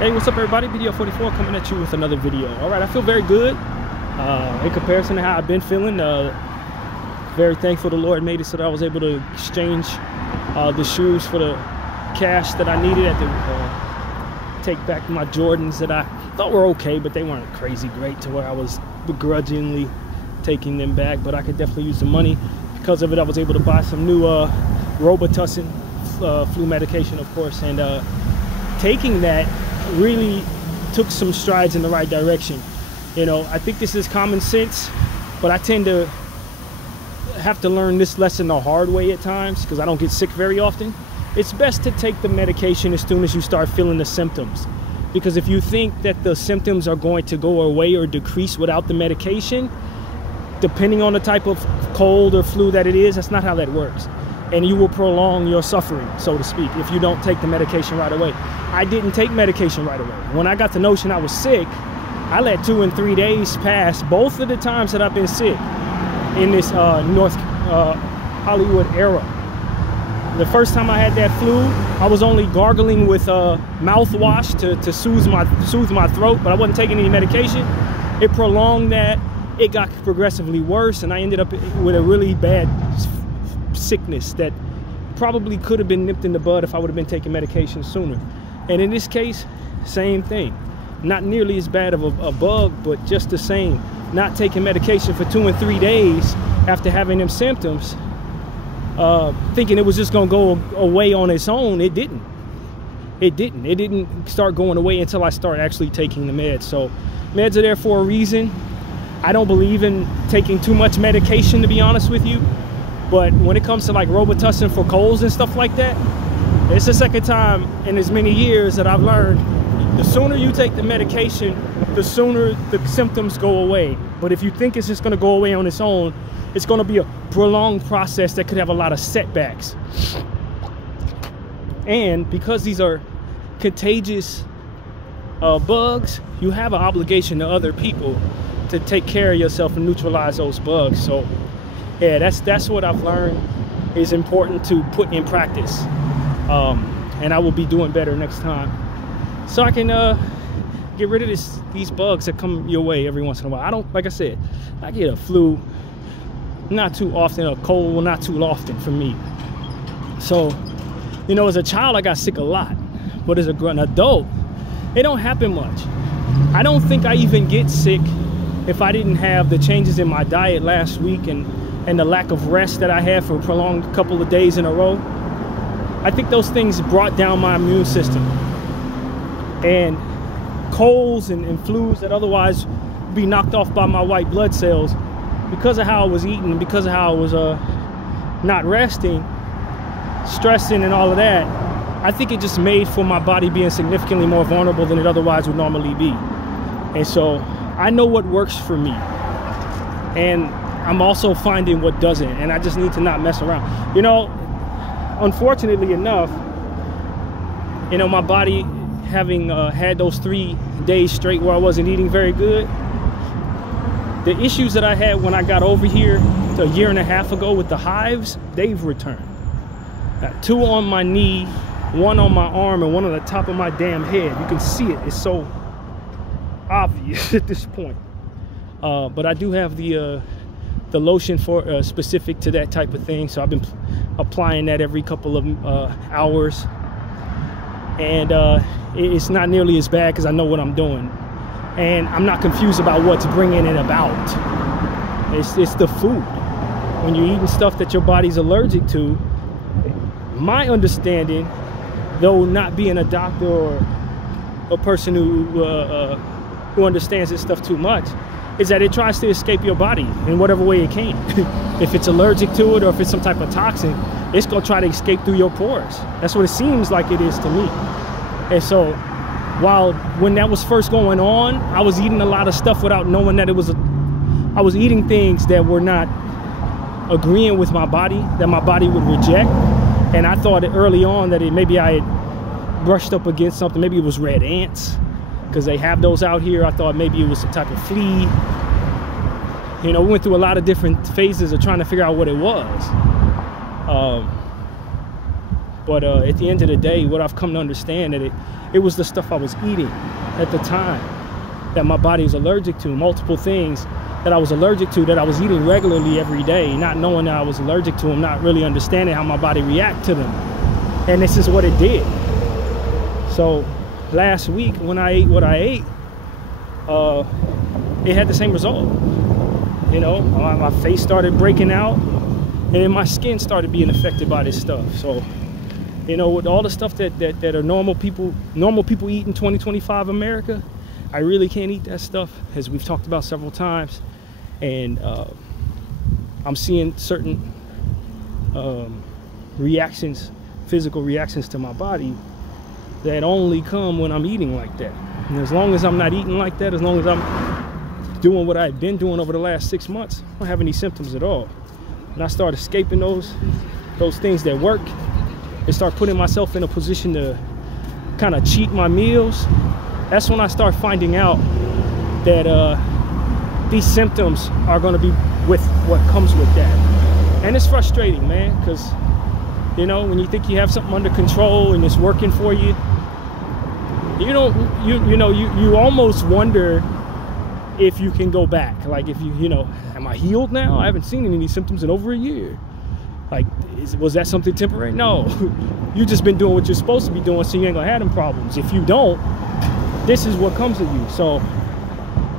Hey, what's up everybody? Bdf 44 coming at you with another video. Alright, I feel very good in comparison to how I've been feeling. Very thankful the Lord made it so that I was able to exchange the shoes for the cash that I needed. To take back my Jordans that I thought were okay, but they weren't crazy great to where I was begrudgingly taking them back. But I could definitely use the money. Because of it, I was able to buy some new Robitussin flu medication, of course, and taking that really took some strides in the right direction. You know, I think this is common sense, but I tend to have to learn this lesson the hard way at times because I don't get sick very often. It's best to take the medication as soon as you start feeling the symptoms, because if you think that the symptoms are going to go away or decrease without the medication, depending on the type of cold or flu that it is, that's not how that works. And you will prolong your suffering, so to speak, if you don't take the medication right away. I didn't take medication right away. When I got the notion I was sick, I let 2 and 3 days pass both of the times that I've been sick in this North Hollywood era. The first time I had that flu, I was only gargling with mouthwash to soothe my throat, but I wasn't taking any medication. It prolonged that. It got progressively worse, and I ended up with a really bad sickness that probably could have been nipped in the bud if I would have been taking medication sooner. And in this case, same thing. Not nearly as bad of a bug, but just the same. Not taking medication for 2 and 3 days after having them symptoms, thinking it was just gonna go away on its own. It didn't. It didn't start going away until I started actually taking the meds. So meds are there for a reason. I don't believe in taking too much medication, to be honest with you. But when it comes to like Robitussin for colds and stuff like that, it's the second time in as many years that I've learned the sooner you take the medication, the sooner the symptoms go away. But if you think it's just going to go away on its own, it's going to be a prolonged process that could have a lot of setbacks. And because these are contagious bugs, you have an obligation to other people to take care of yourself and neutralize those bugs. So yeah, that's what I've learned is important to put in practice, and I will be doing better next time, so I can get rid of these bugs that come your way every once in a while. I don't, like I said, I get a flu not too often, a cold not too often for me. So, you know, as a child I got sick a lot, but as an adult, it don't happen much. I don't think I even get sick if I didn't have the changes in my diet last week and the lack of rest that I had for a prolonged couple of days in a row. I think those things brought down my immune system. And colds and flus that otherwise would be knocked off by my white blood cells, because of how I was eating, because of how I was not resting, stressing and all of that, I think it just made for my body being significantly more vulnerable than it otherwise would normally be. And so I know what works for me. And I'm also finding what doesn't, and I just need to not mess around. You know, unfortunately enough, you know, my body having had those 3 days straight where I wasn't eating very good, the issues that I had when I got over here a year and a half ago with the hives, they've returned. 2 on my knee, 1 on my arm, and 1 on the top of my damn head. You can see it. It's so obvious at this point. But I do have the lotion for specific to that type of thing, so I've been applying that every couple of hours, and it's not nearly as bad because I know what I'm doing, and I'm not confused about what's bringing it about. It's the food. When you're eating stuff that your body's allergic to, my understanding, though not being a doctor or a person who understands this stuff too much, is that it tries to escape your body in whatever way it can. If it's allergic to it or if it's some type of toxin, it's gonna try to escape through your pores. That's what it seems like it is to me. And so, when that was first going on, I was eating a lot of stuff without knowing that it was I was eating things that were not agreeing with my body, that my body would reject. And I thought early on that maybe I had brushed up against something. Maybe it was red ants, because they have those out here. I thought maybe it was some type of flea. You know, we went through a lot of different phases of trying to figure out what it was. But at the end of the day, what I've come to understand that it was the stuff I was eating at the time that my body was allergic to, multiple things that I was allergic to that I was eating regularly every day, not knowing that I was allergic to them, not really understanding how my body reacted to them. And this is what it did. So last week when I ate what I ate, it had the same result. You know, my face started breaking out, and then my skin started being affected by this stuff. So, you know, with all the stuff that are normal people eat in 2025 America, I really can't eat that stuff, as we've talked about several times. And I'm seeing certain reactions, physical reactions to my body that only come when I'm eating like that. And as long as I'm not eating like that, as long as I'm doing what I've been doing over the last 6 months, I don't have any symptoms at all. And I start escaping those things that work, and start putting myself in a position to kind of cheat my meals. That's when I start finding out that these symptoms are going to be with what comes with that. And it's frustrating, man, because, you know, when you think you have something under control and it's working for you, you almost wonder if you can go back. Like, if you know, am I healed now? I haven't seen any of these symptoms in over a year. Like, was that something temporary? No. You've just been doing what you're supposed to be doing, so you ain't gonna have them problems. If you don't, this is what comes with you. So,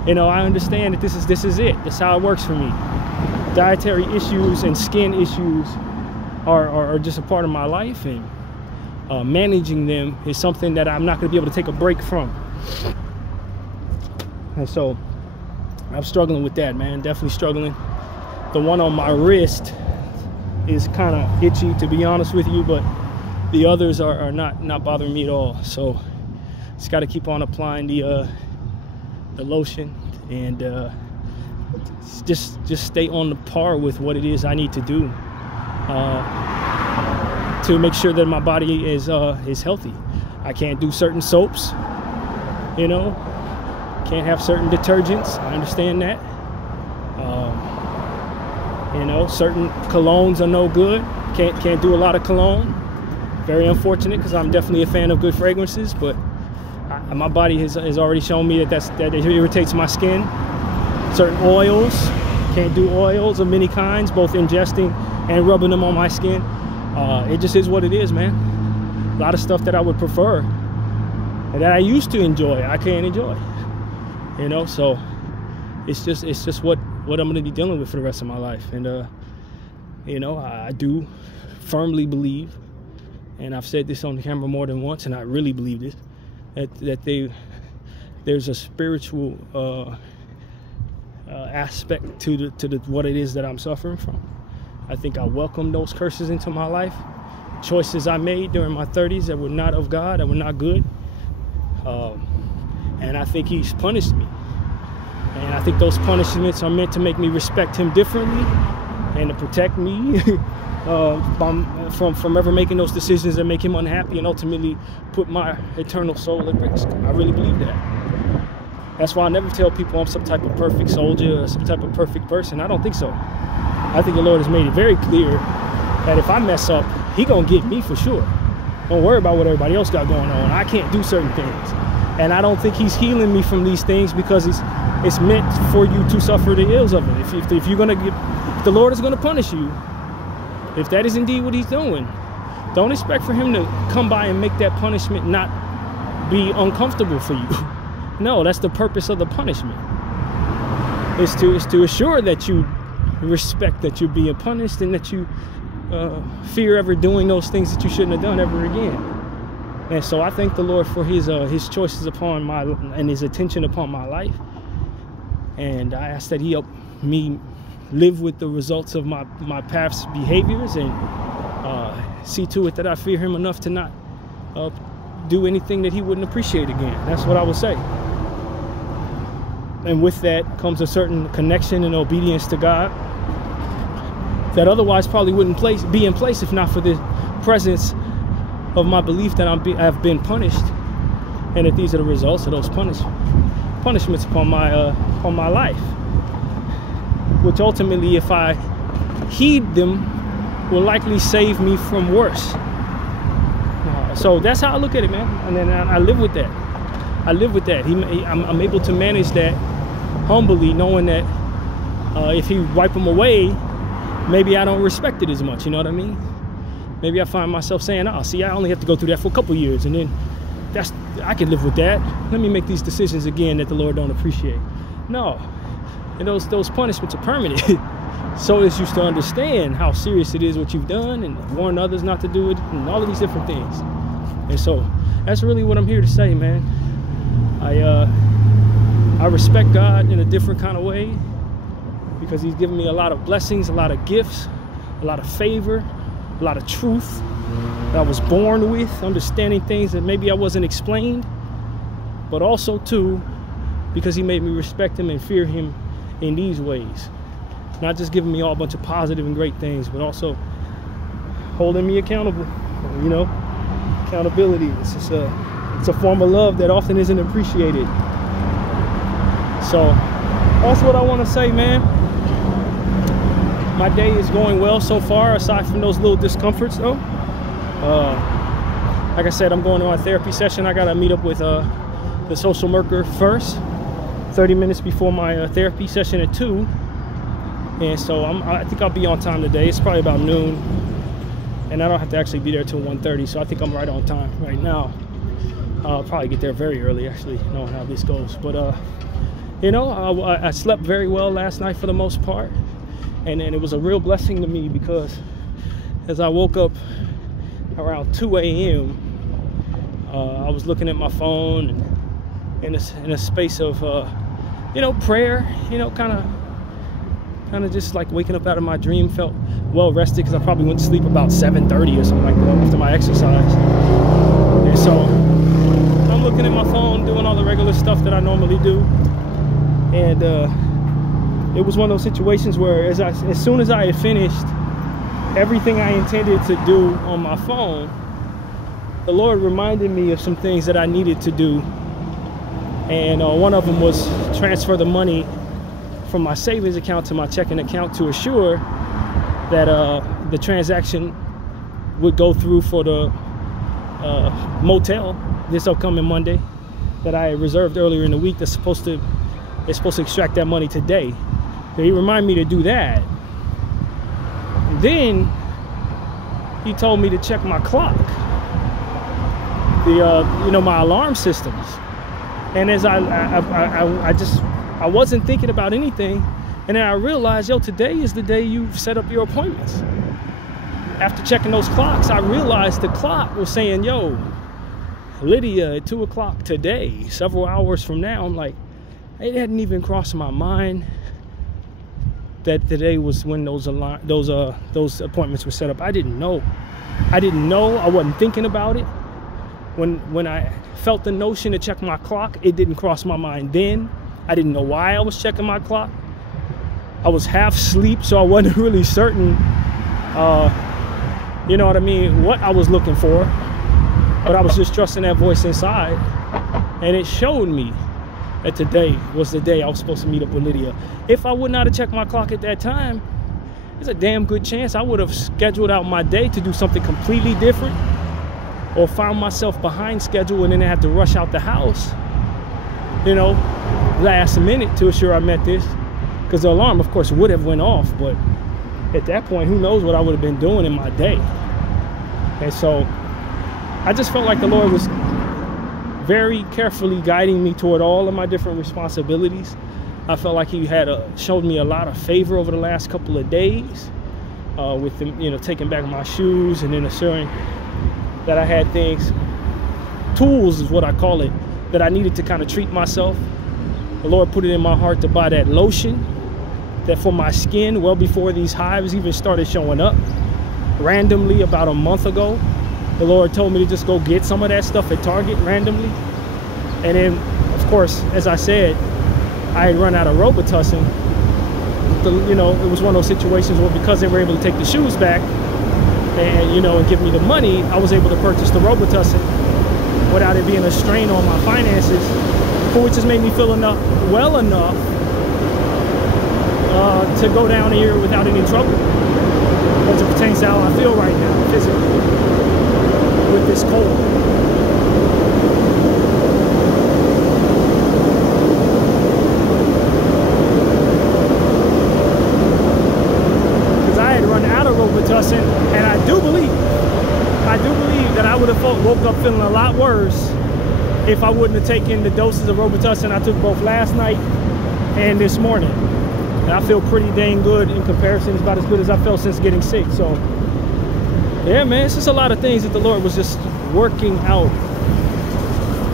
you know, I understand that this is it. That's how it works for me. Dietary issues and skin issues are just a part of my life, and managing them is something that I'm not going to be able to take a break from. And so I'm struggling with that, man. Definitely struggling. The one on my wrist is kind of itchy, to be honest with you, but the others are not bothering me at all. So just got to keep on applying the lotion, and just stay on the par with what it is I need to do to make sure that my body is healthy. I can't do certain soaps, you know, can't have certain detergents. I understand that. You know, certain colognes are no good. Can't do a lot of cologne. Very unfortunate, because I'm definitely a fan of good fragrances, but my body has already shown me that it irritates my skin. Certain oils, can't do oils of many kinds, both ingesting and rubbing them on my skin. It just is what it is, man. A lot of stuff that I would prefer and that I used to enjoy, I can't enjoy. You know, so it's just what I'm going to be dealing with for the rest of my life. And you know, I do firmly believe, and I've said this on the camera more than once, and I really believe this, that there's a spiritual aspect to what it is that I'm suffering from. I think I welcomed those curses into my life. Choices I made during my 30s that were not of God, that were not good. And I think He's punished me. And I think those punishments are meant to make me respect Him differently, and to protect me from ever making those decisions that make Him unhappy, and ultimately put my eternal soul at risk. I really believe that. That's why I never tell people I'm some type of perfect soldier or some type of perfect person. I don't think so. I think the Lord has made it very clear that if I mess up, He gonna get me for sure. Don't worry about what everybody else got going on. I can't do certain things. And I don't think He's healing me from these things because it's meant for you to suffer the ills of it. If you're gonna if the Lord is gonna punish you, if that is indeed what He's doing, don't expect for Him to come by and make that punishment not be uncomfortable for you. No, that's the purpose of the punishment. It's to assure that you respect that you're being punished, and that you fear ever doing those things that you shouldn't have done ever again. And so I thank the Lord for His choices upon and His attention upon my life. And I ask that He help me live with the results of my past behaviors, and see to it that I fear Him enough to not do anything that He wouldn't appreciate again. That's what I would say. And with that comes a certain connection and obedience to God that otherwise probably wouldn't be in place if not for the presence of my belief that I've been punished, and that these are the results of those punishments upon my life, which ultimately, if I heed them, will likely save me from worse. So that's how I look at it, man. And then I live with that. I live with that. I'm able to manage that humbly, knowing that if he wipe them away, maybe I don't respect it as much. You know what I mean? Maybe I find myself saying, oh, see, I only have to go through that for a couple years, and then I can live with that. Let me make these decisions again that the Lord don't appreciate. No, and those punishments are permanent. So it's used to understand how serious it is what you've done, and warn others not to do it, and all of these different things. And so that's really what I'm here to say, man. I respect God in a different kind of way, because he's given me a lot of blessings, a lot of gifts, a lot of favor, a lot of truth that I was born with, understanding things that maybe I wasn't explained, but also too because he made me respect him and fear him in these ways. Not just giving me all a bunch of positive and great things, but also holding me accountable. You know, accountability. It's a form of love that often isn't appreciated. So that's what I want to say, man. My day is going well so far, aside from those little discomforts, though. Like I said, I'm going to my therapy session. I got to meet up with the social worker first, 30 minutes before my therapy session at 2. And so I think I'll be on time today. It's probably about noon, and I don't have to actually be there till 1:30. So I think I'm right on time right now. I'll probably get there very early, actually, knowing how this goes. But you know, I slept very well last night for the most part, and it was a real blessing to me, because as I woke up around 2 a.m., I was looking at my phone, and in a space of you know, prayer, you know, kind of just like waking up out of my dream. Felt well rested, because I probably went to sleep about 7:30 or something like that after my exercise. And so I'm looking at my phone, doing all the regular stuff that I normally do, and it was one of those situations where as soon as I had finished everything I intended to do on my phone, the Lord reminded me of some things that I needed to do. And one of them was transfer the money from my savings account to my checking account to assure that the transaction would go through for the motel this upcoming Monday that I reserved earlier in the week. They're supposed to extract that money today. So he reminded me to do that. And then he told me to check my clock, you know, my alarm systems. And as I wasn't thinking about anything, and then I realized, yo, today is the day you set up your appointments. After checking those clocks, I realized the clock was saying, yo, Lydia at 2 o'clock today, several hours from now. I'm like, it hadn't even crossed my mind that today was when those appointments were set up. I didn't know. I wasn't thinking about it. When I felt the notion to check my clock, it didn't cross my mind then. I didn't know why I was checking my clock. I was half asleep, so I wasn't really certain, you know what I mean, what I was looking for. But I was just trusting that voice inside. And it showed me that today was the day I was supposed to meet up with Lydia. If I would not have checked my clock at that time, there's a damn good chance I would have scheduled out my day to do something completely different, or found myself behind schedule and then I had to rush out the house, you know, last minute to assure I met this. Because the alarm, of course, would have went off, but at that point, who knows what I would have been doing in my day. And so I just felt like the Lord was very carefully guiding me toward all of my different responsibilities. I felt like he had showed me a lot of favor over the last couple of days, with them, you know, taking back my shoes and then assuring that I had things, tools is what I call it, that I needed to kind of treat myself. The Lord put it in my heart to buy that lotion that for my skin, well before these hives even started showing up. Randomly, about a month ago, the Lord told me to just go get some of that stuff at Target randomly. And then, of course, as I said, I had run out of Robitussin. You know, it was one of those situations where because they were able to take the shoes back and, you know, and give me the money, I was able to purchase the Robitussin without it being a strain on my finances, for which has made me feel well enough to go down here without any trouble as it pertains to how I feel right now physically. with this cold. Because I had run out of Robitussin, and I do believe that I would have woke up feeling a lot worse if I wouldn't have taken the doses of Robitussin I took both last night and this morning. And I feel pretty dang good in comparison. It's about as good as I felt since getting sick. So yeah, man, it's just a lot of things that the Lord was just working out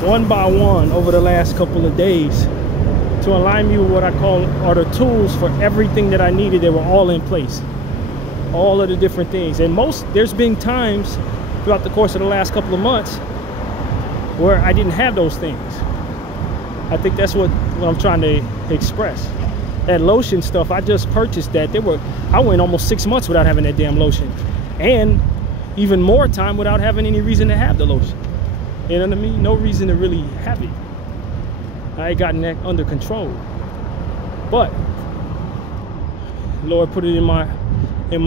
one by one over the last couple of days to align me with what I call are the tools for everything that I needed. They were all in place, all of the different things. And there's been times throughout the course of the last couple of months where I didn't have those things. I think that's what I'm trying to express. That lotion stuff, I just purchased that. I went almost 6 months without having that damn lotion, and even more time without having any reason to have the lotion. You know what I mean? No reason to really have it. I ain't gotten that under control, but Lord put it in my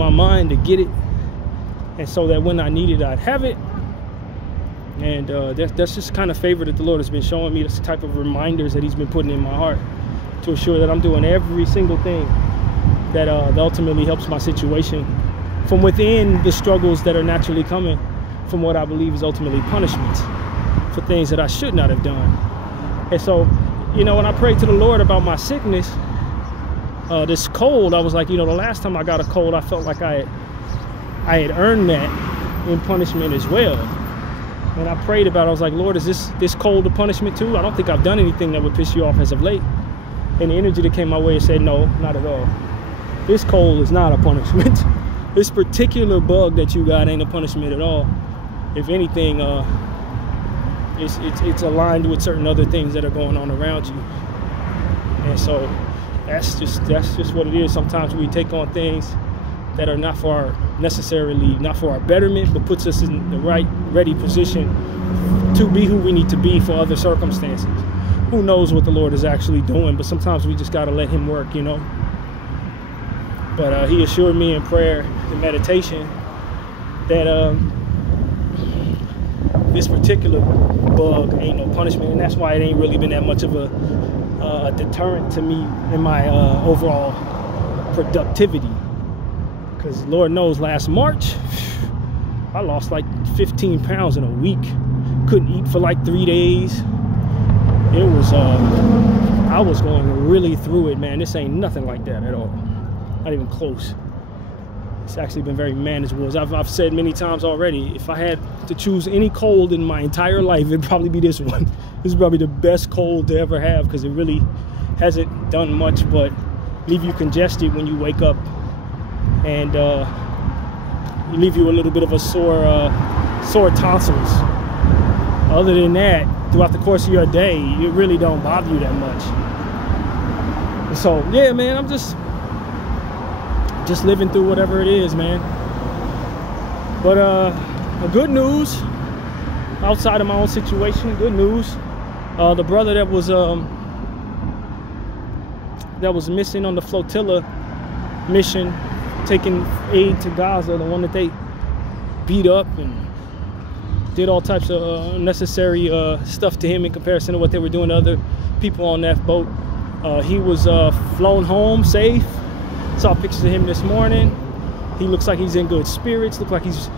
mind to get it, and so that when I need it, I'd have it. And that's just kind of favor that the Lord has been showing me. This type of reminders that he's been putting in my heart to assure that I'm doing every single thing that ultimately helps my situation from within the struggles that are naturally coming from what I believe is ultimately punishments for things that I should not have done. And so, you know, when I prayed to the Lord about my sickness, this cold, I was like, you know, the last time I got a cold, I felt like I had earned that in punishment as well. And I prayed about it. I was like, Lord, is this cold a punishment too? I don't think I've done anything that would piss you off as of late. And the energy that came my way said, no, not at all. This cold is not a punishment. This particular bug that you got ain't a punishment at all. If anything, it's aligned with certain other things that are going on around you. And so that's just what it is. Sometimes we take on things that are not necessarily for our betterment, but puts us in the right, ready position to be who we need to be for other circumstances. Who knows what the Lord is actually doing, but sometimes we just got to let him work, you know. But he assured me in prayer and meditation that this particular bug ain't no punishment, and that's why it ain't really been that much of a deterrent to me in my overall productivity. Because Lord knows, last March, I lost like 15 pounds in a week. Couldn't eat for like 3 days. It was, I was going really through it, man. This ain't nothing like that at all. Not even close. It's actually been very manageable. As I've said many times already, if I had to choose any cold in my entire life, it'd probably be this one. This is probably the best cold to ever have, because it really hasn't done much but leave you congested when you wake up, and leave you a little bit of a sore tonsils. Other than that, throughout the course of your day, it really don't bother you that much. And so, yeah, man, I'm just living through whatever it is, man. But good news, outside of my own situation, good news. The brother that was missing on the flotilla mission, taking aid to Gaza, the one that they beat up and did all types of unnecessary stuff to him in comparison to what they were doing to other people on that boat. He was flown home safe. Saw pictures of him this morning. He looks like he's in good spirits. Looks like he's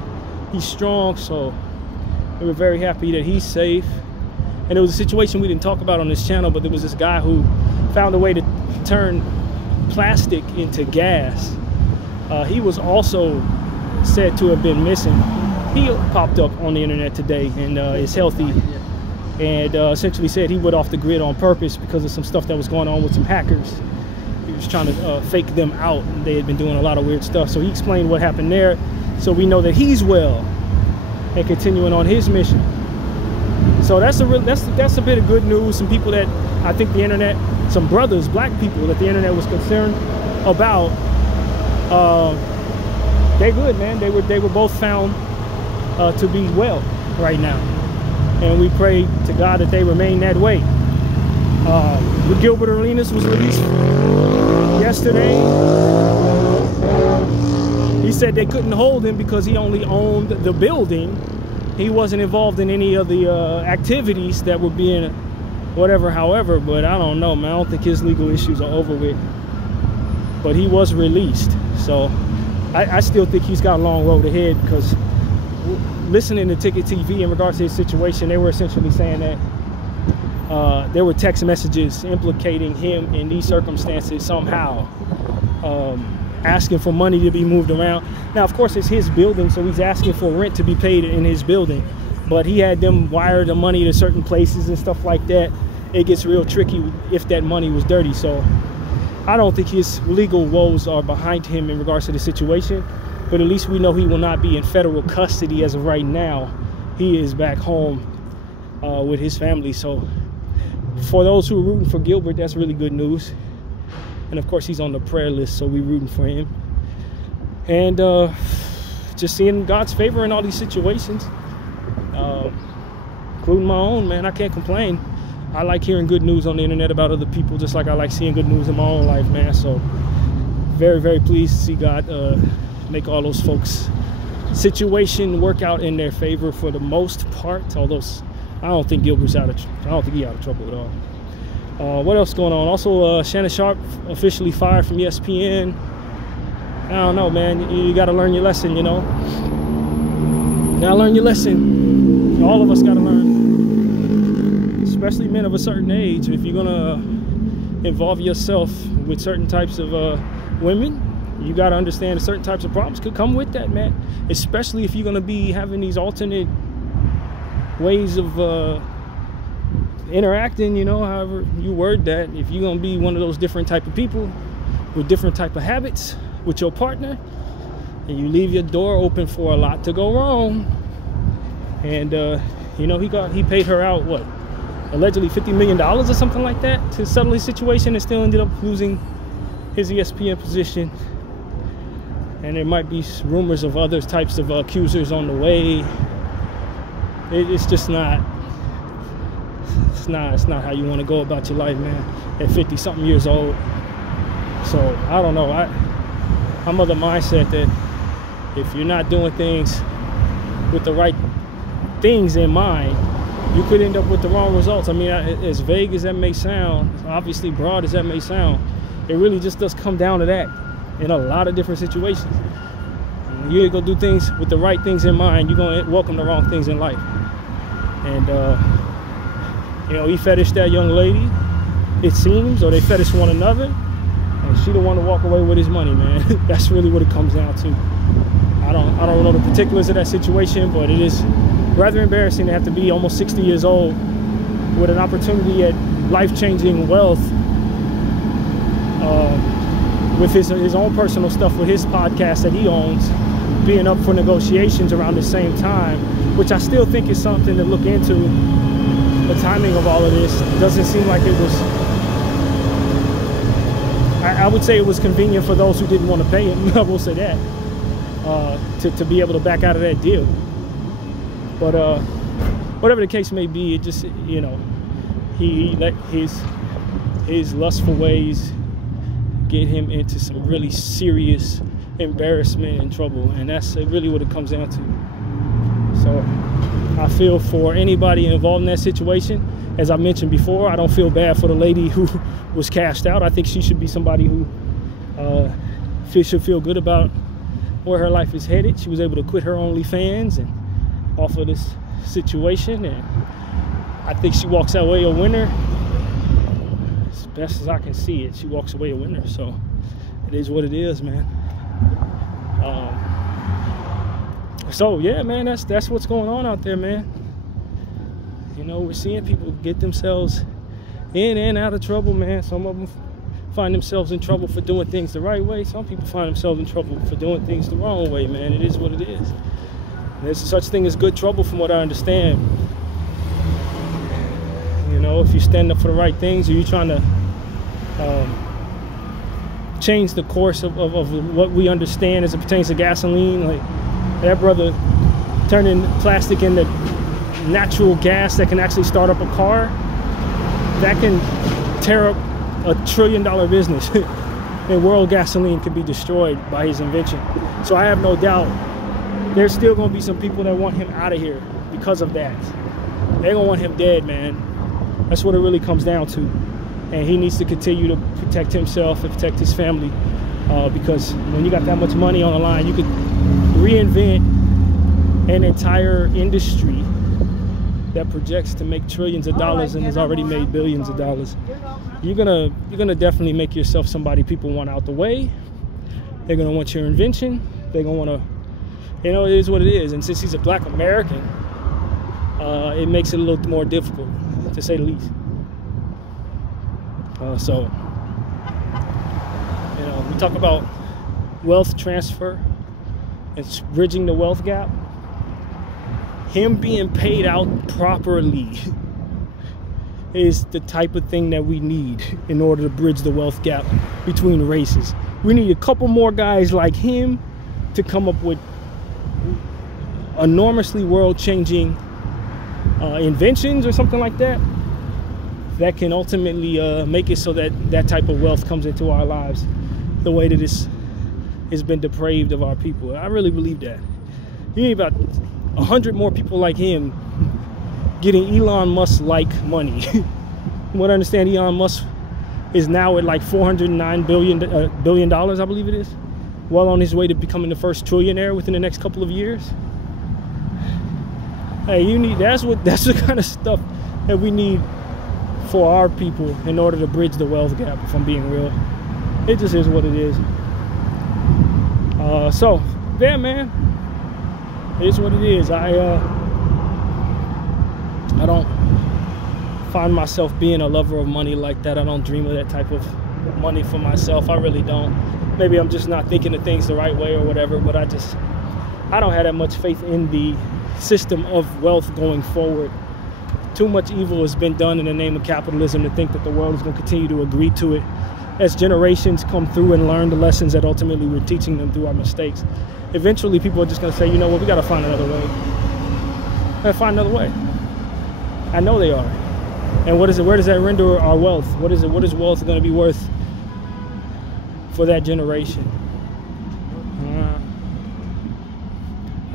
strong. So we were very happy that he's safe. And it was a situation we didn't talk about on this channel, but there was this guy who found a way to turn plastic into gas. He was also said to have been missing. He popped up on the internet today and is healthy, and essentially said he went off the grid on purpose because of some stuff that was going on with some hackers. He was trying to fake them out, and they had been doing a lot of weird stuff. So he explained what happened there, so we know that he's well and continuing on his mission. So that's a bit of good news. Some people that I think the internet, some brothers, black people that the internet was concerned about, they're good, man. They were both found to be well right now, and we pray to God that they remain that way. Gilbert Arenas was released yesterday. He said they couldn't hold him because he only owned the building, he wasn't involved in any of the activities that were being whatever, however, but I don't know, man. I don't think his legal issues are over with. But he was released, so I still think he's got a long road ahead, because listening to Ticket TV in regards to his situation, they were essentially saying that there were text messages implicating him in these circumstances somehow, asking for money to be moved around. Now, of course, it's his building, so he's asking for rent to be paid in his building, but he had them wire the money to certain places and stuff like that. It gets real tricky if that money was dirty. So I don't think his legal woes are behind him in regards to the situation, but at least we know he will not be in federal custody as of right now. He is back home with his family. So for those who are rooting for Gilbert, that's really good news. And of course, he's on the prayer list, so we're rooting for him. And just seeing God's favor in all these situations, including my own, man. I can't complain. I like hearing good news on the internet about other people, just like I like seeing good news in my own life, man. So very, very pleased to see God make all those folks' situation work out in their favor for the most part. Although I don't think Gilbert's I don't think he's out of trouble at all. What else going on? Also, Shannon Sharp officially fired from ESPN. I don't know, man. You got to learn your lesson, you know. Gotta learn your lesson. All of us got to learn. Especially men of a certain age. If you're gonna involve yourself with certain types of women, you got to understand that certain types of problems could come with that, man. Especially if you're gonna be having these alternate ways of interacting, you know, however you word that. If you're gonna be one of those different type of people with different type of habits with your partner, and you leave your door open for a lot to go wrong. And you know, he paid her out, what, allegedly $50 million or something like that to settle his situation, and still ended up losing his ESPN position. And there might be rumors of other types of accusers on the way. It's just not, it's not how you want to go about your life, man, at 50 something years old. So I don't know, I'm of the mindset that if you're not doing things with the right things in mind, you could end up with the wrong results. I mean, as vague as that may sound, obviously broad as that may sound, it really just does come down to that in a lot of different situations. When you go do things with the right things in mind, you're going to welcome the wrong things in life. And you know, he fetished that young lady, it seems, or they fetish one another, and she the one to walk away with his money, man. That's really what it comes down to. I don't know the particulars of that situation, but it is rather embarrassing to have to be almost 60 years old with an opportunity at life-changing wealth, with his own personal stuff, with his podcast that he owns, being up for negotiations around the same time, which I still think is something to look into. The timing of all of this doesn't seem like it was, I would say it was convenient for those who didn't want to pay him. I will say that, to be able to back out of that deal. But whatever the case may be, it just, you know, he let his lustful ways get him into some really serious embarrassment and trouble, and that's really what it comes down to. So I feel for anybody involved in that situation. As I mentioned before, I don't feel bad for the lady who was cashed out. I think she should be somebody who should feel good about where her life is headed. She was able to quit her OnlyFans and off of this situation, and I think she walks away a winner. As best as I can see it, she walks away a winner. So it is what it is, man. So yeah, man, that's what's going on out there, man. You know, we're seeing people get themselves in and out of trouble, man. Some of them find themselves in trouble for doing things the right way. Some people find themselves in trouble for doing things the wrong way, man. It is what it is. There's such thing as good trouble, from what I understand. You know, if you stand up for the right things, or you're trying to change the course of what we understand as it pertains to gasoline. Like that brother turning plastic into natural gas that can actually start up a car, that can tear up a $1 trillion business. And world gasoline could be destroyed by his invention. So I have no doubt there's still going to be some people that want him out of here. because of that. They're gonna want him dead, man. That's what it really comes down to. And he needs to continue to protect himself and protect his family, because when you got that much money on the line, you could reinvent an entire industry that projects to make trillions of dollars and has already made billions of dollars. You're gonna definitely make yourself somebody people want out the way. They're gonna want your invention. They're gonna want to, it is what it is. And since he's a black American, it makes it a little more difficult, to say the least. So we talk about wealth transfer and bridging the wealth gap. Him being paid out properly is the type of thing that we need in order to bridge the wealth gap between races. We need a couple more guys like him to come up with enormously world-changing inventions or something like that that can ultimately make it so that that type of wealth comes into our lives the way that it's been depraved of our people. I really believe that. You need about 100 more people like him getting Elon Musk-like money. From what I understand, Elon Musk is now at like $409 billion, I believe it is. Well on his way to becoming the first trillionaire within the next couple of years. Hey, that's the kind of stuff that we need for our people in order to bridge the wealth gap, if I'm being real. It just is what it is. So, yeah, man. It is what it is. I don't find myself being a lover of money like that. I don't dream of that type of money for myself. I really don't. Maybe I'm just not thinking of things the right way or whatever, but I don't have that much faith in the system of wealth going forward. Too much evil has been done in the name of capitalism to think that the world is going to continue to agree to it as generations come through and learn the lessons that ultimately we're teaching them through our mistakes. Eventually people are just going to say, you know what, we got to find another way. We got to find another way. I know they are. And where does that render our wealth? What is wealth going to be worth for that generation?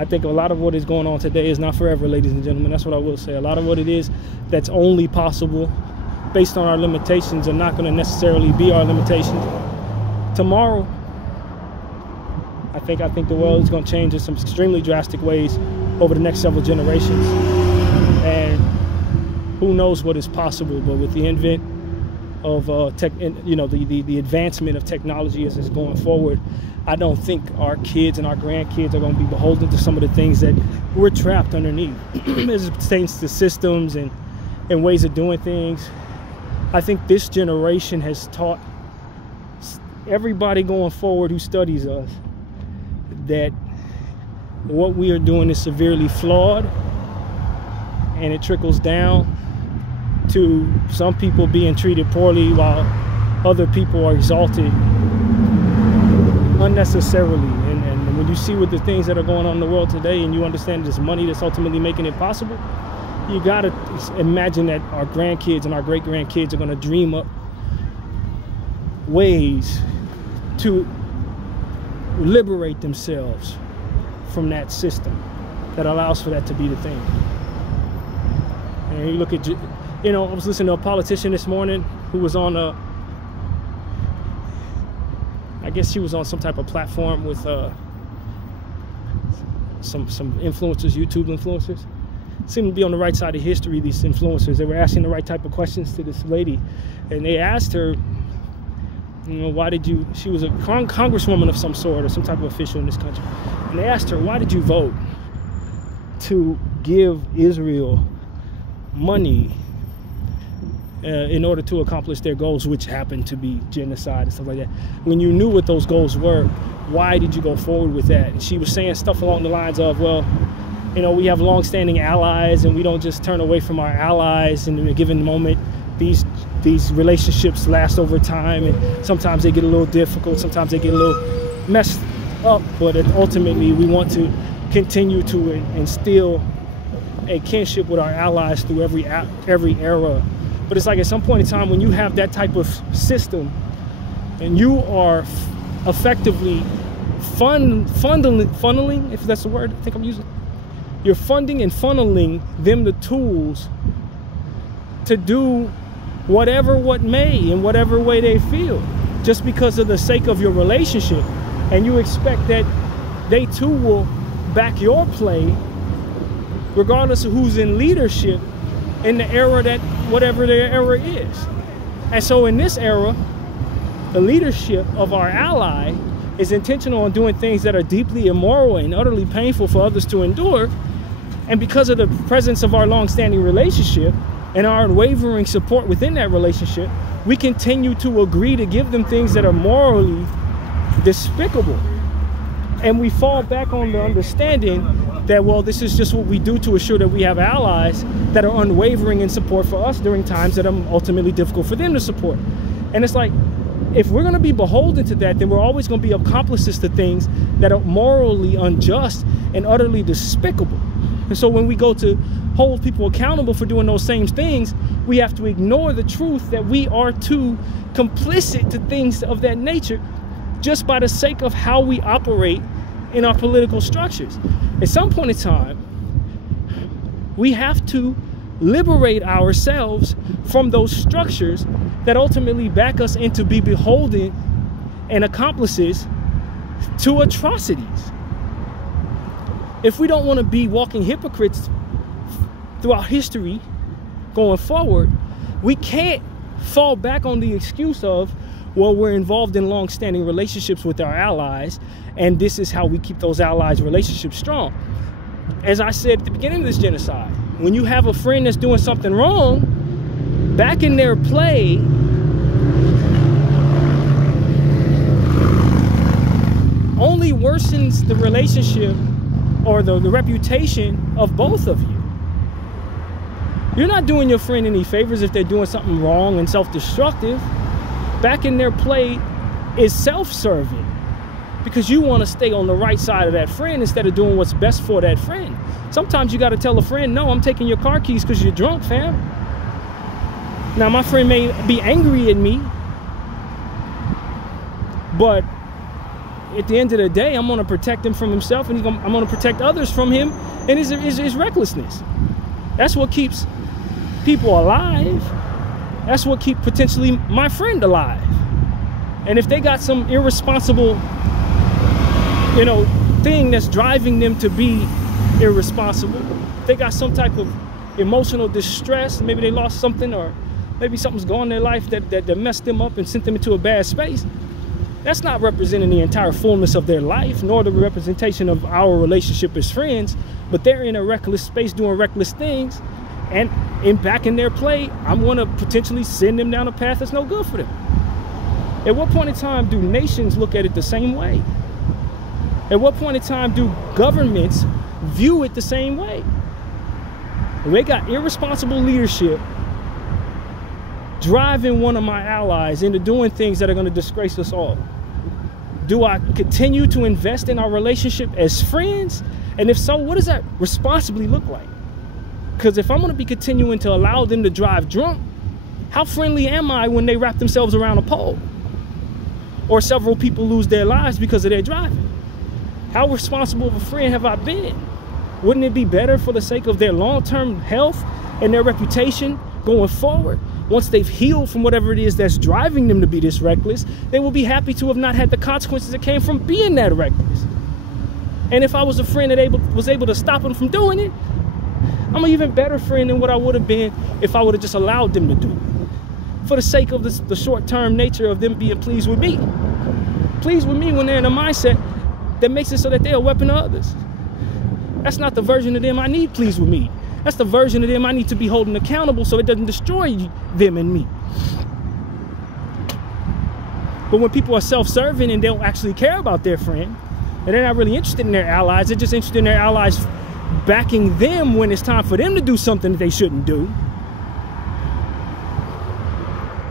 I think a lot of what is going on today is not forever, ladies and gentlemen. That's what I will say. A lot of what it is that's only possible based on our limitations are not going to necessarily be our limitations. Tomorrow, I think the world is going to change in some extremely drastic ways over the next several generations. And who knows what is possible, but with the advent of the advancement of technology as it's going forward, I don't think our kids and our grandkids are going to be beholden to some of the things that we're trapped underneath as it pertains to systems and ways of doing things. I think this generation has taught everybody going forward who studies us that what we are doing is severely flawed, and it trickles down to some people being treated poorly while other people are exalted unnecessarily. And when you see what the things that are going on in the world today, and you understand this money that's ultimately making it possible, you gotta imagine that our grandkids and our great-grandkids are gonna dream up ways to liberate themselves from that system that allows for that to be the thing. And you look at, I was listening to a politician this morning who was on I guess she was on some type of platform with some influencers, YouTube influencers. Seemed to be on the right side of history, these influencers. They were asking the right type of questions to this lady. And they asked her, she was a congresswoman of some sort or some type of official in this country. And they asked her, why did you vote to give Israel money in order to accomplish their goals, which happened to be genocide and stuff like that? When you knew what those goals were, why did you go forward with that? And she was saying stuff along the lines of, well, we have long-standing allies, and we don't just turn away from our allies in a given moment. These relationships last over time, and sometimes they get a little difficult, sometimes they get a little messed up, but ultimately we want to continue to instill a kinship with our allies through every era. But it's like at some point in time, when you have that type of system and you are effectively funneling, if that's the word I think I'm using, you're funding and funneling them the tools to do what may in whatever way they feel, just because of the sake of your relationship. And you expect that they too will back your play, regardless of who's in leadership in the era that whatever their era is. And so in this era, the leadership of our ally is intentional on doing things that are deeply immoral and utterly painful for others to endure. And because of the presence of our long-standing relationship and our unwavering support within that relationship, we continue to agree to give them things that are morally despicable. And we fall back on the understanding that, well, this is just what we do to assure that we have allies that are unwavering in support for us during times that are ultimately difficult for them to support. And it's like, if we're going to be beholden to that, then we're always going to be accomplices to things that are morally unjust and utterly despicable. And so when we go to hold people accountable for doing those same things, we have to ignore the truth that we are too complicit to things of that nature, just by the sake of how we operate in our political structures. At some point in time, we have to liberate ourselves from those structures that ultimately back us into be beholden and accomplices to atrocities. If we don't want to be walking hypocrites throughout history going forward, we can't fall back on the excuse of, well, we're involved in long-standing relationships with our allies, and this is how we keep those allies' relationships strong. As I said at the beginning of this genocide, when you have a friend that's doing something wrong, back in their play only worsens the relationship or the reputation of both of you. You're not doing your friend any favors if they're doing something wrong and self-destructive. Back in their play is self-serving, because you want to stay on the right side of that friend instead of doing what's best for that friend. Sometimes you got to tell a friend, no, I'm taking your car keys because you're drunk, fam. Now, my friend may be angry at me, but at the end of the day, I'm going to protect him from himself, and I'm going to protect others from him and his recklessness. That's what keeps people alive. That's what keeps potentially my friend alive. And if they got some irresponsible, thing that's driving them to be irresponsible, they got some type of emotional distress, maybe they lost something, or maybe something's gone in their life that messed them up and sent them into a bad space, that's not representing the entire fullness of their life, nor the representation of our relationship as friends. But they're in a reckless space doing reckless things, and back in their play, I'm going to potentially send them down a path that's no good for them. At what point in time do nations look at it the same way? At what point in time do governments view it the same way? They got irresponsible leadership driving one of my allies into doing things that are going to disgrace us all. Do I continue to invest in our relationship as friends? And if so, what does that responsibly look like? Because if I'm going to be continuing to allow them to drive drunk, how friendly am I when they wrap themselves around a pole? Or several people lose their lives because of their driving? How responsible of a friend have I been? Wouldn't it be better for the sake of their long-term health and their reputation going forward? Once they've healed from whatever it is that's driving them to be this reckless, they will be happy to have not had the consequences that came from being that reckless. And if I was a friend that was able to stop them from doing it, I'm an even better friend than what I would have been if I would have just allowed them to do it. For the sake of the short-term nature of them being pleased with me. Pleased with me when they're in a mindset that makes it so that they're a weapon to others. That's not the version of them I need pleased with me. That's the version of them I need to be holding accountable so it doesn't destroy them and me. But when people are self-serving and don't actually care about their friend, and they're not really interested in their allies, they're just interested in their allies backing them when it's time for them to do something that they shouldn't do,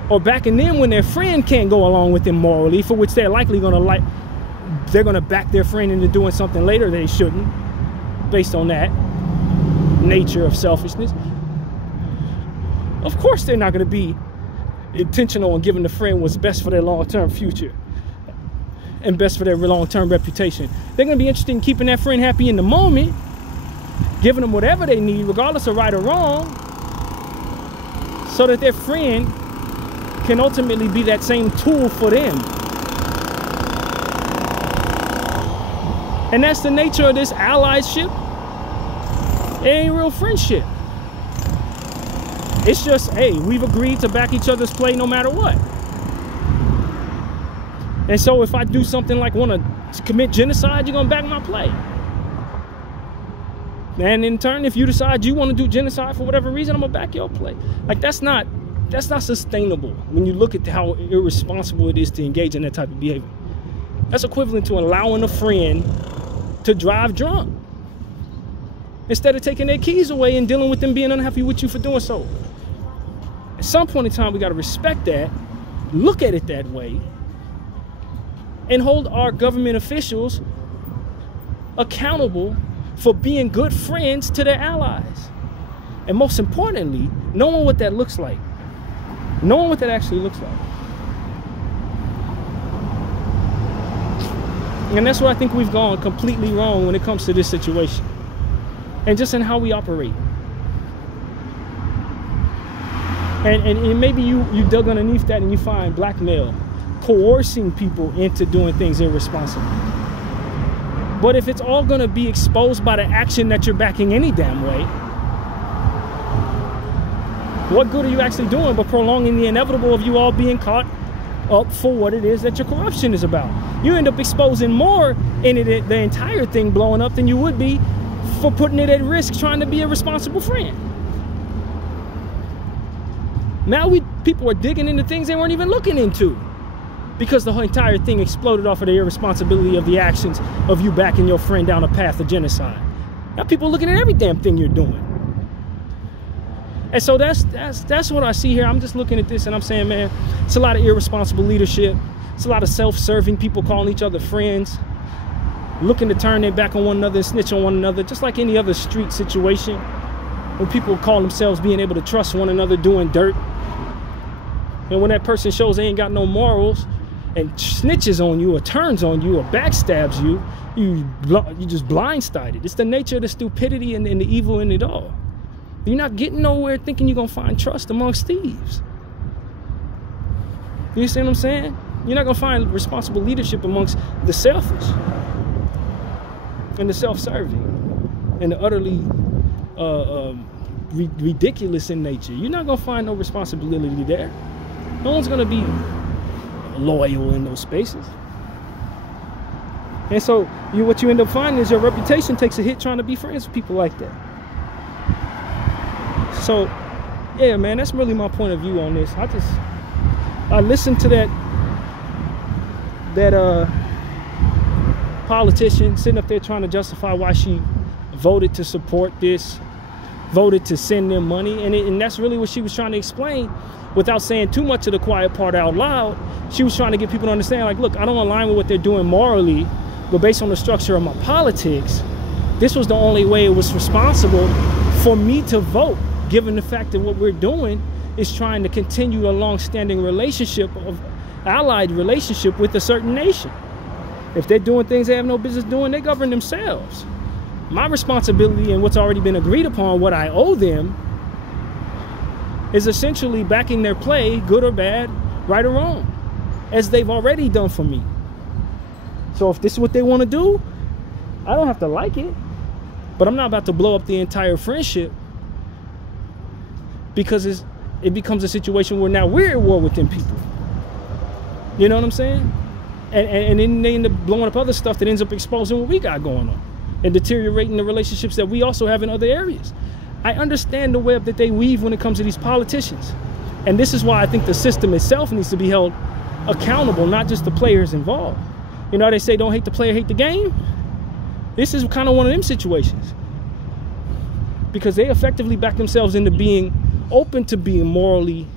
or backing them when their friend can't go along with them morally, for which they're likely going to back their friend into doing something later they shouldn't, based on that nature of selfishness. Of course they're not going to be intentional in giving the friend what's best for their long-term future and best for their long-term reputation. They're going to be interested in keeping that friend happy in the moment, giving them whatever they need, regardless of right or wrong, so that their friend can ultimately be that same tool for them. And that's the nature of this allyship. It ain't real friendship. It's just, hey, we've agreed to back each other's play no matter what. And so if I do something like want to commit genocide, you're going to back my play. And in turn, if you decide you want to do genocide for whatever reason, I'm going to back your play. Like, that's not sustainable when you look at how irresponsible it is to engage in that type of behavior. That's equivalent to allowing a friend to drive drunk instead of taking their keys away and dealing with them being unhappy with you for doing so. At some point in time, we got to respect that, look at it that way, and hold our government officials accountable for being good friends to their allies. And most importantly, knowing what that looks like. Knowing what that actually looks like. And that's where I think we've gone completely wrong when it comes to this situation. And just in how we operate. And maybe you dug underneath that and you find blackmail, coercing people into doing things irresponsibly. But if it's all going to be exposed by the action that you're backing any damn way, what good are you actually doing but prolonging the inevitable of you all being caught up for what it is that your corruption is about? You end up exposing more in it, the entire thing blowing up, than you would be for putting it at risk trying to be a responsible friend. Now people are digging into things they weren't even looking into, because the whole entire thing exploded off of the irresponsibility of the actions of you backing your friend down a path of genocide. Now people are looking at every damn thing you're doing. And so that's what I see here. I'm just looking at this and I'm saying, man, it's a lot of irresponsible leadership. It's a lot of self-serving people calling each other friends, looking to turn their back on one another and snitch on one another, just like any other street situation when people call themselves being able to trust one another doing dirt. And when that person shows they ain't got no morals and snitches on you or turns on you or backstabs you, you just blindsided. It's the nature of the stupidity and the evil in it all. You're not getting nowhere thinking you're going to find trust amongst thieves. You see what I'm saying? You're not going to find responsible leadership amongst the selfish and the self-serving and the utterly ridiculous in nature. You're not going to find no responsibility there. No one's going to be loyal in those spaces. And so what you end up finding is your reputation takes a hit trying to be friends with people like that. So, yeah, man, that's really my point of view on this. I listened to that politician sitting up there trying to justify why she voted to support this, voted to send them money, and that's really what she was trying to explain without saying too much of the quiet part out loud. She was trying to get people to understand, like, look, I don't align with what they're doing morally, but based on the structure of my politics, this was the only way it was responsible for me to vote, given the fact that what we're doing is trying to continue a long-standing relationship, of allied relationship with a certain nation. If they're doing things they have no business doing, they govern themselves. My responsibility and what's already been agreed upon, what I owe them, is essentially backing their play, good or bad, right or wrong, as they've already done for me. So if this is what they want to do, I don't have to like it, but I'm not about to blow up the entire friendship because it becomes a situation where now we're at war with them people. You know what I'm saying? And then they end up blowing up other stuff that ends up exposing what we got going on and deteriorating the relationships that we also have in other areas. I understand the web that they weave when it comes to these politicians. And this is why I think the system itself needs to be held accountable, not just the players involved. You know, they say don't hate the player, hate the game. This is kind of one of them situations, because they effectively back themselves into being open to being morally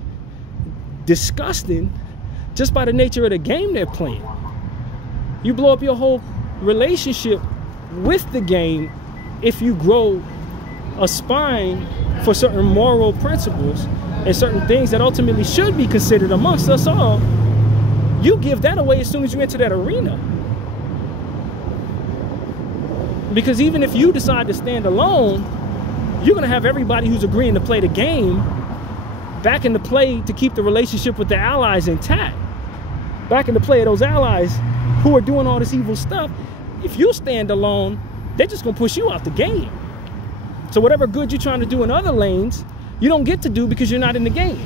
disgusting just by the nature of the game they're playing. You blow up your whole relationship with the game if you grow a spine for certain moral principles and certain things that ultimately should be considered amongst us all. You give that away as soon as you enter that arena. Because even if you decide to stand alone, you're going to have everybody who's agreeing to play the game back into play to keep the relationship with the allies intact. Back into play of those allies who are doing all this evil stuff. If you stand alone, they're just going to push you out the game. So whatever good you're trying to do in other lanes, you don't get to do because you're not in the game.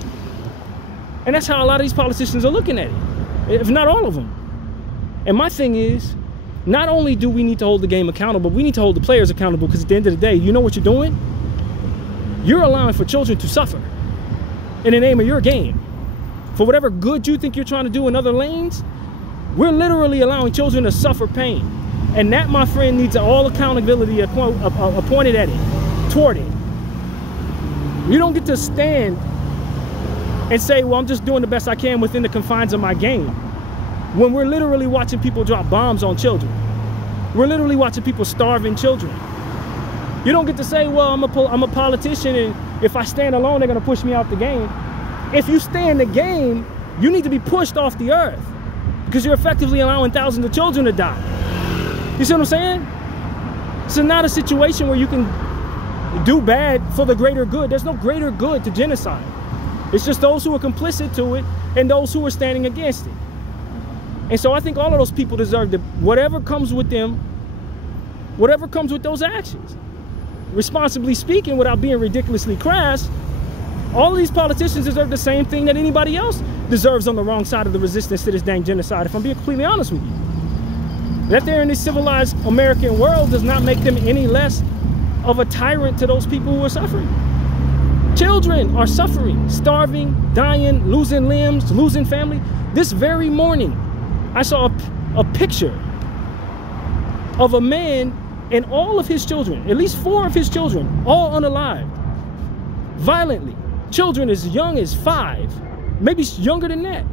And that's how a lot of these politicians are looking at it, if not all of them. And my thing is, not only do we need to hold the game accountable, we need to hold the players accountable, because at the end of the day, you know what you're doing? You're allowing for children to suffer in the name of your game. For whatever good you think you're trying to do in other lanes, we're literally allowing children to suffer pain. And that, my friend, needs all accountability appointed at it, toward it. You don't get to stand and say, well, I'm just doing the best I can within the confines of my game, when we're literally watching people drop bombs on children. We're literally watching people starving children. You don't get to say, well, I'm a politician, and if I stand alone, they're going to push me out the game. If you stay in the game, you need to be pushed off the earth, because you're effectively allowing thousands of children to die. You see what I'm saying? It's not a situation where you can do bad for the greater good. There's no greater good to genocide. It's just those who are complicit to it and those who are standing against it. And so I think all of those people deserve whatever comes with them, whatever comes with those actions. Responsibly speaking, without being ridiculously crass, all of these politicians deserve the same thing that anybody else deserves on the wrong side of the resistance to this dang genocide, if I'm being completely honest with you. That they're in this civilized American world does not make them any less of a tyrant to those people who are suffering. Children are suffering, starving, dying, losing limbs, losing family. This very morning, I saw a picture of a man and all of his children, at least 4 of his children, all unalived, violently. Children as young as 5, maybe younger than that.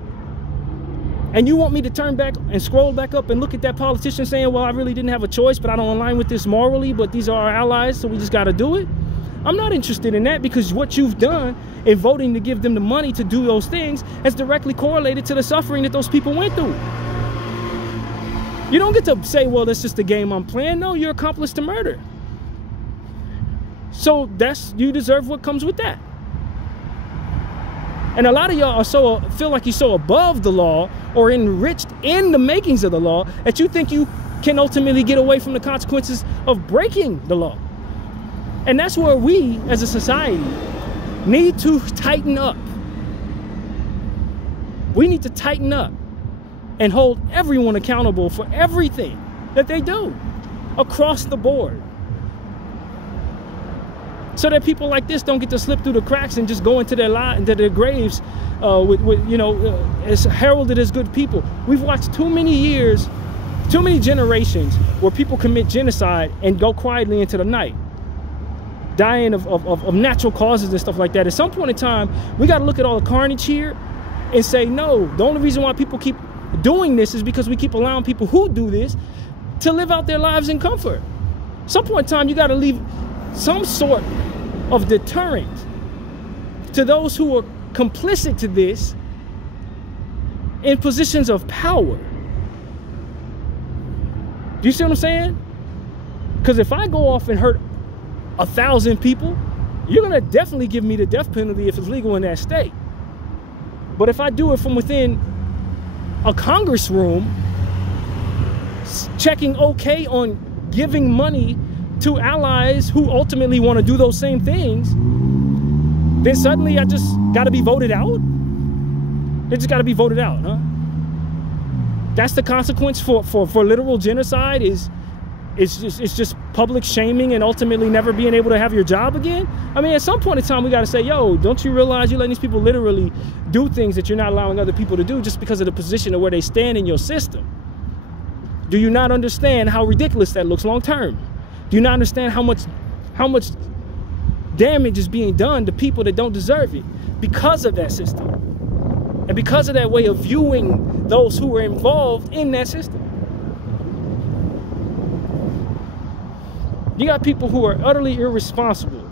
And you want me to turn back and scroll back up and look at that politician saying, well, I really didn't have a choice, but I don't align with this morally, but these are our allies, so we just got to do it? I'm not interested in that, because what you've done in voting to give them the money to do those things is directly correlated to the suffering that those people went through. You don't get to say, well, that's just the game I'm playing. No, you're accomplice to murder. So you deserve what comes with that. And a lot of y'all feel like you're so above the law or enriched in the makings of the law that you think you can ultimately get away from the consequences of breaking the law. And that's where we, as a society, need to tighten up. We need to tighten up and hold everyone accountable for everything that they do across the board, so that people like this don't get to slip through the cracks and just go into their graves as heralded as good people. We've watched too many years, too many generations where people commit genocide and go quietly into the night, dying of natural causes and stuff like that. At some point in time, we got to look at all the carnage here and say, no, the only reason why people keep doing this is because we keep allowing people who do this to live out their lives in comfort. At some point in time, you got to leave some sort of deterrent to those who are complicit to this in positions of power. Do you see what I'm saying? Because if I go off and hurt 1,000 people, you're going to definitely give me the death penalty if it's legal in that state. But if I do it from within a Congress room, checking okay on giving money to allies who ultimately want to do those same things, then suddenly I just got to be voted out? They just got to be voted out, huh? That's the consequence for literal genocide, is it's just public shaming and ultimately never being able to have your job again? I mean, at some point in time, we got to say, yo, don't you realize you're letting these people literally do things that you're not allowing other people to do just because of the position of where they stand in your system? Do you not understand how ridiculous that looks long term? Do you not understand how much damage is being done to people that don't deserve it because of that system? And because of that way of viewing those who are involved in that system. You got people who are utterly irresponsible,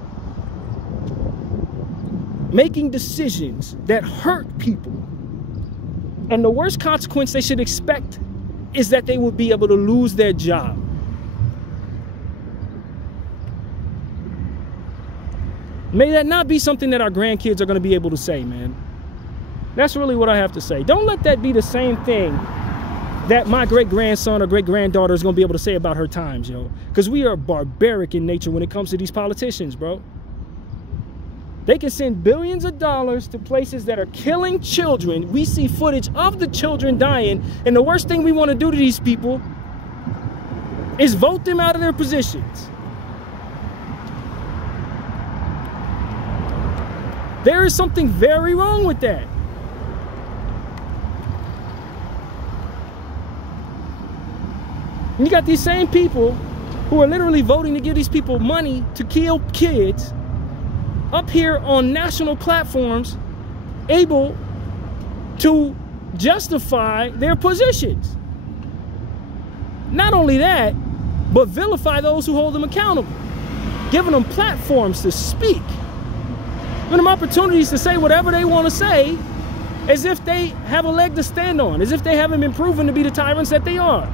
making decisions that hurt people. And the worst consequence they should expect is that they will be able to lose their job. May that not be something that our grandkids are going to be able to say, man. That's really what I have to say. Don't let that be the same thing that my great-grandson or great-granddaughter is going to be able to say about her times, yo. Because we are barbaric in nature when it comes to these politicians, bro. They can send billions of dollars to places that are killing children. We see footage of the children dying. And the worst thing we want to do to these people is vote them out of their positions. There is something very wrong with that. And you got these same people who are literally voting to give these people money to kill kids up here on national platforms, able to justify their positions. Not only that, but vilify those who hold them accountable, giving them platforms to speak, giving them opportunities to say whatever they want to say, as if they have a leg to stand on, as if they haven't been proven to be the tyrants that they are.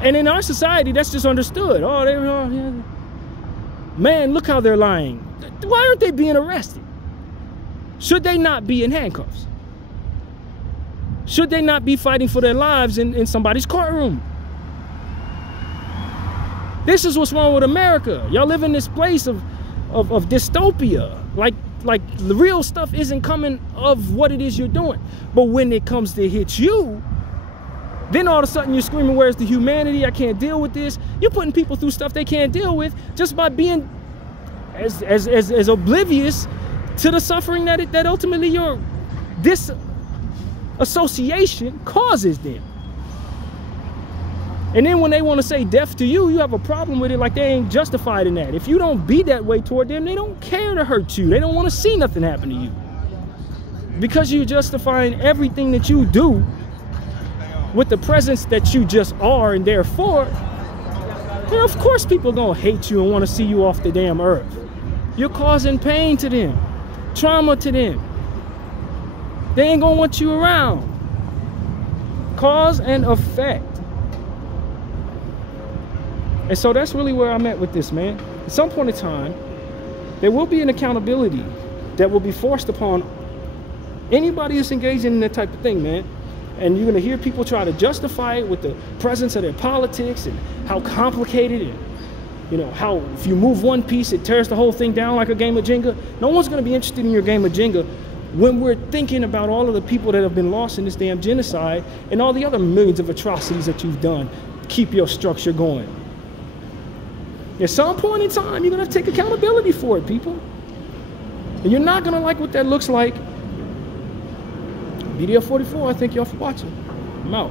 And in our society, that's just understood. Oh, they are, yeah. Man, look how they're lying. Why aren't they being arrested? Should they not be in handcuffs? Should they not be fighting for their lives in somebody's courtroom? This is what's wrong with America. Y'all live in this place of dystopia. Like the real stuff isn't coming of what it is you're doing. But when it comes to hit you, then all of a sudden you're screaming, where's the humanity? I can't deal with this. You're putting people through stuff they can't deal with just by being as oblivious to the suffering that ultimately your disassociation causes them. And then when they want to say death to you, you have a problem with it, like they ain't justified in that. If you don't be that way toward them, they don't care to hurt you. They don't want to see nothing happen to you. Because you're justifying everything that you do with the presence that you just are, and therefore, then of course people are gonna hate you and want to see you off the damn earth. You're causing pain to them, trauma to them. They ain't gonna want you around. Cause and effect. And so that's really where I'm at with this, man. At some point in time, there will be an accountability that will be forced upon anybody that's engaging in that type of thing, man. And you're going to hear people try to justify it with the presence of their politics and how complicated and, you know, how if you move one piece, it tears the whole thing down like a game of Jenga. No one's going to be interested in your game of Jenga when we're thinking about all of the people that have been lost in this damn genocide and all the other millions of atrocities that you've done. Keep your structure going. At some point in time, you're going to take accountability for it, people. And you're not going to like what that looks like. Bdf 44, I thank y'all for watching. I'm out.